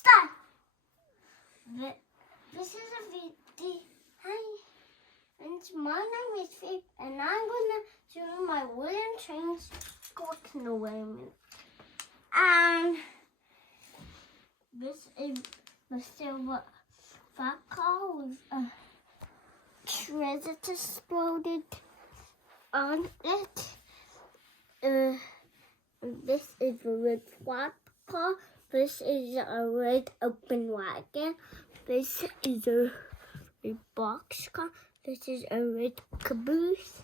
Start. This is a video. Hi, and my name is Filips, and I'm gonna do my wooden trains walking away. And this is the silver fat car with a treasure exploded on it. This is a red flat car. This is a red open wagon. This is a red box car. This is a red caboose.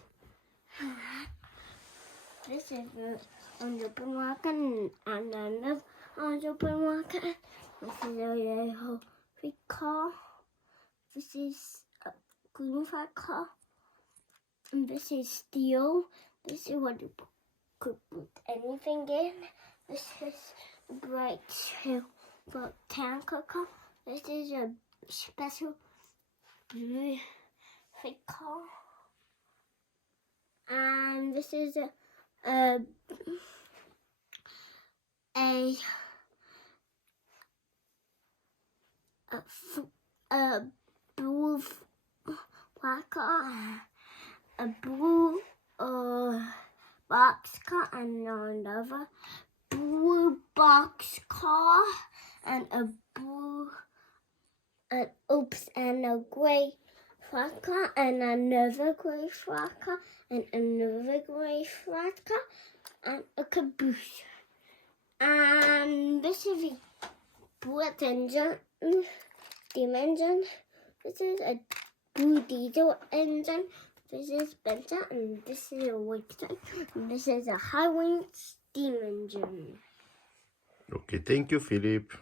This is an open wagon and another open wagon. This is a yellow red car. This is a green flat car. And this is steel. This is what you could put anything in. This is a bright silver tanker car. This is a special blue fake car. And this is a blue black car, a blue box car, and another blue box car, and a blue and a gray flat car, and another gray flat car, and another gray flat car, and a caboose. And this is the blue engine, steam engine. This is a blue diesel engine. This is Spencer, and this is a Winston, and this is a high-wing steam engine. Okay, thank you, Philip.